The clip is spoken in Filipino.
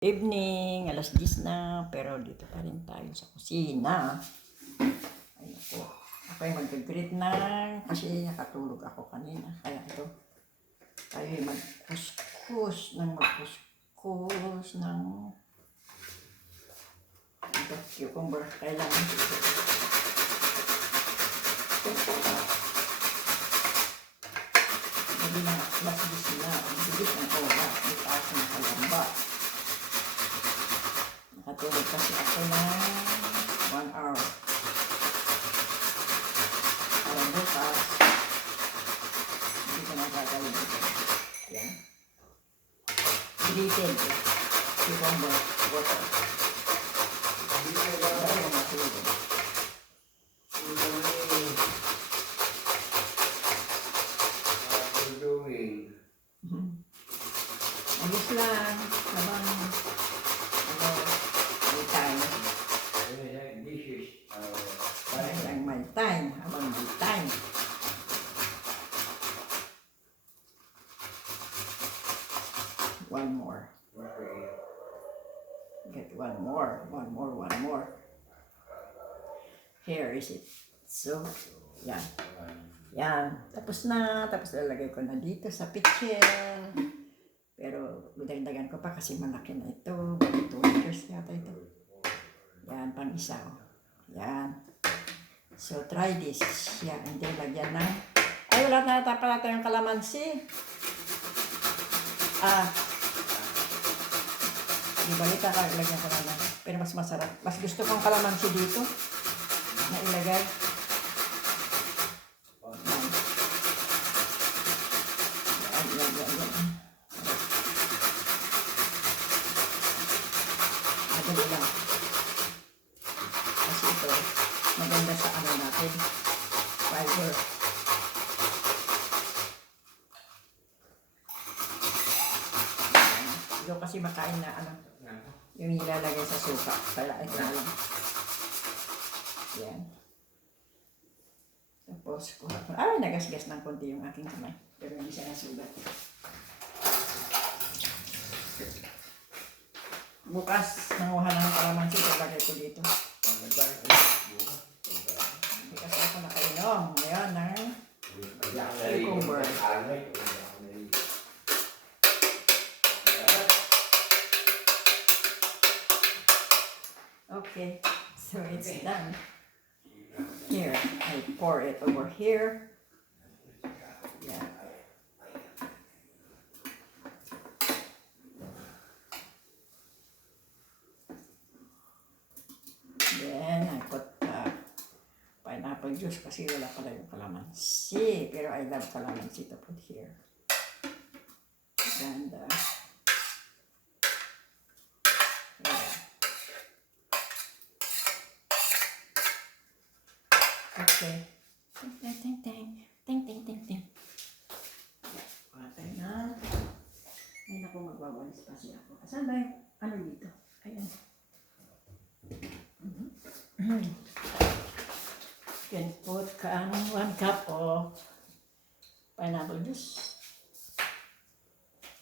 Evening, alas 10 na, pero dito pa rin tayo sa kusina. Ayun po. Ako ay mag-greet ng, kasi nakatulog ako kanina. Kaya ito, tayo ay mag-kuskus ng ito, cucumber. Kailangan hindi na alas 10 na, ang bilis ng oras, may taas ng kalamba. Nakatulog kasi ako ng 1 hour. Para bukas, hindi ko na gagawin ito. Ayan. Deleted. Cucumber water. Dahil na matulog. Ayos lang. Habang may time. Habang may time. One more. Get one more. Here is it. So, yan. Yan. Tapos lalagay ko na dito sa kitchen. Pero, dagdagan ko pa kasi malaki na ito. 2 liters yata ito. Yan, pang isa. Yan. So, try this. Yan, hindi lagyan na. Ay, wala na pala tayong kalamansi. Di balita ka, lagyan ko na lang. Pero mas masarap. Mas gusto kong kalamansi dito na ilagay. Yan. Madali lang. Kasi ito, maganda sa ano natin. Fiber. Ito kasi makain na ano. Yung ilalagay sa suka. Kaya ito na lang. Yan. Tapos, nagasgas ng konti yung aking kamay. Pero hindi siya nasugat. Bukas, nanguha na ng kalamansi. Lagay ko dito. Hindi kasi ako nakainom. Ngayon, ng cucumber. Okay, so it's done. Here, I pour it over here. Yeah. Then, I put pineapple juice kasi wala pala yung kalamansi. Pero I love kalamansi to put here. And, okay. Ting. Patay na. Ay naku, magwawalis pa siya ako. Saan ba yung ano dito? Ayan. Can put 1 cup of pineapple juice.